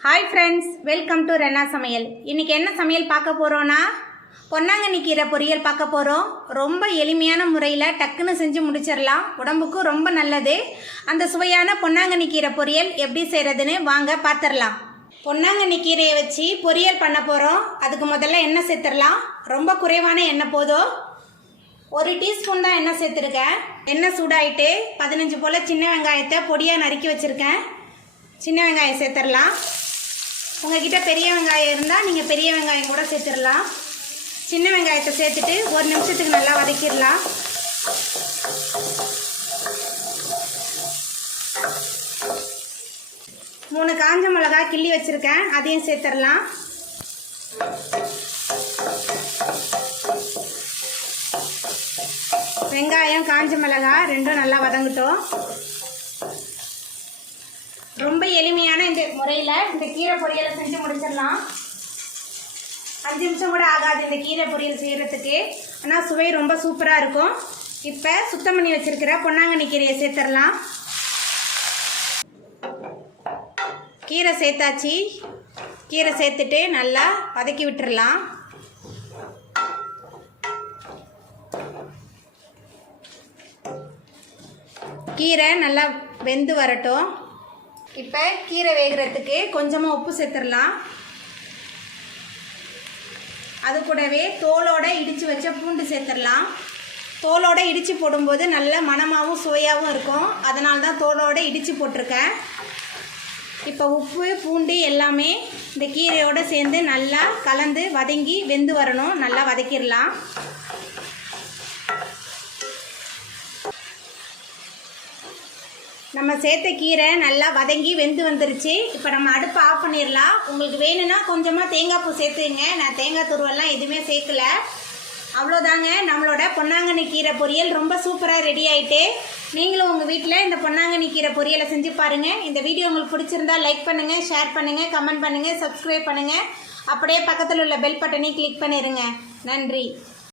hi friends welcome to Rena Samayal इनके என்ன சமையல் பார்க்க போறோம்னா பொன்னாங்கண்ணி கீரை பொரியல் பார்க்க போறோம் ரொம்ப எளிமையான முறையில் டக்குன்னு செஞ்சு முடிச்சிரலாம் உடம்புக்கு ரொம்ப நல்லது அந்த சுவையான பொன்னாங்கண்ணி கீரை பொரியல் எப்படி செய்யறதுன்னு வாங்க பாத்துறலாம் பொன்னாங்கண்ணி கீரையை வச்சு பொரியல் பண்ண போறோம் அதுக்கு முதல்ல எண்ணெய் சேர்த்துறலாம் ரொம்ப குறைவான எண்ணெய் போதும் 1 டீஸ்பூன் தான் எண்ணெய் சேர்த்துருக்கேன் எண்ணெய் சூடாயிட்டு 15 போல சின்ன வெங்காயத்தை பொடியா நறுக்கி வச்சிருக்கேன் சின்ன வெங்காயம் சேர்த்துறலாம் உங்ககிட்ட பெரிய வெங்காயம் இருந்தால் நீங்கள் பெரிய வெங்காயம் கூட சேர்த்துடலாம் சின்ன வெங்காயத்தை சேர்த்துட்டு 1 நிமிஷத்துக்கு நல்லா வதக்கிடலாம் மூணு காஞ்ச மிளகாய் கிள்ளி வச்சுருக்கேன் அதையும் சேர்த்துடலாம் வெங்காயம் காஞ்ச மிளகாய் ரெண்டும் நல்லா வதங்கட்டும் ரொம்ப எளிமையான இந்த முறையில் இந்த கீரை பொரியலை செஞ்சு முடிச்சிடலாம் 5 நிமிஷம் கூட ஆகாது இந்த கீரை பொரியல் செய்கிறதுக்கு ஆனால் சுவை ரொம்ப சூப்பராக இருக்கும் இப்போ சுத்தம் பண்ணி வச்சுருக்கிற பொன்னாங்கண்ணி கீரையை சேர்த்துடலாம் கீரை சேர்த்தாச்சு கீரை சேர்த்துட்டு நல்லா வதக்கி விட்டுறலாம் கீரை நல்லா வெந்து வரட்டும் இப்போ கீரை வேகிறதுக்கு கொஞ்சமாக உப்பு சேர்த்துடலாம் அது கூடவே தோலோட இடித்து வச்ச பூண்டு சேர்த்துடலாம் தோலோட இடித்து போடும்போது நல்ல மணமாகவும் சுவையாகவும் இருக்கும் அதனால தான் தோலோட இடித்து போட்டிருக்கேன் இப்போ உப்பு பூண்டு எல்லாமே இந்த கீரையோடு சேர்ந்து நல்லா கலந்து வதங்கி வெந்து வரணும் நல்லா வதக்கிடலாம் நம்ம சேர்த்த கீரை நல்லா வதங்கி வெந்து வந்துருச்சு இப்போ நம்ம அடுப்பை ஆஃப் பண்ணிடலாம் உங்களுக்கு வேணும்னா கொஞ்சமாக தேங்காய் பூ சேர்த்துங்க நான் தேங்காய் துருவெல்லாம் எதுவுமே சேர்க்கல அவ்வளோதாங்க நம்மளோட பொன்னாங்கண்ணி கீரை பொரியல் ரொம்ப சூப்பராக ரெடி ஆகிட்டு நீங்களும் உங்கள் வீட்டில் இந்த பொன்னாங்கண்ணி கீரை பொரியலை செஞ்சு பாருங்கள் இந்த வீடியோ உங்களுக்கு பிடிச்சிருந்தா லைக் பண்ணுங்கள் ஷேர் பண்ணுங்கள் கமெண்ட் பண்ணுங்கள் சப்ஸ்கிரைப் பண்ணுங்கள் அப்படியே பக்கத்தில் உள்ள பெல் பட்டனையும் கிளிக் பண்ணிடுங்க நன்றி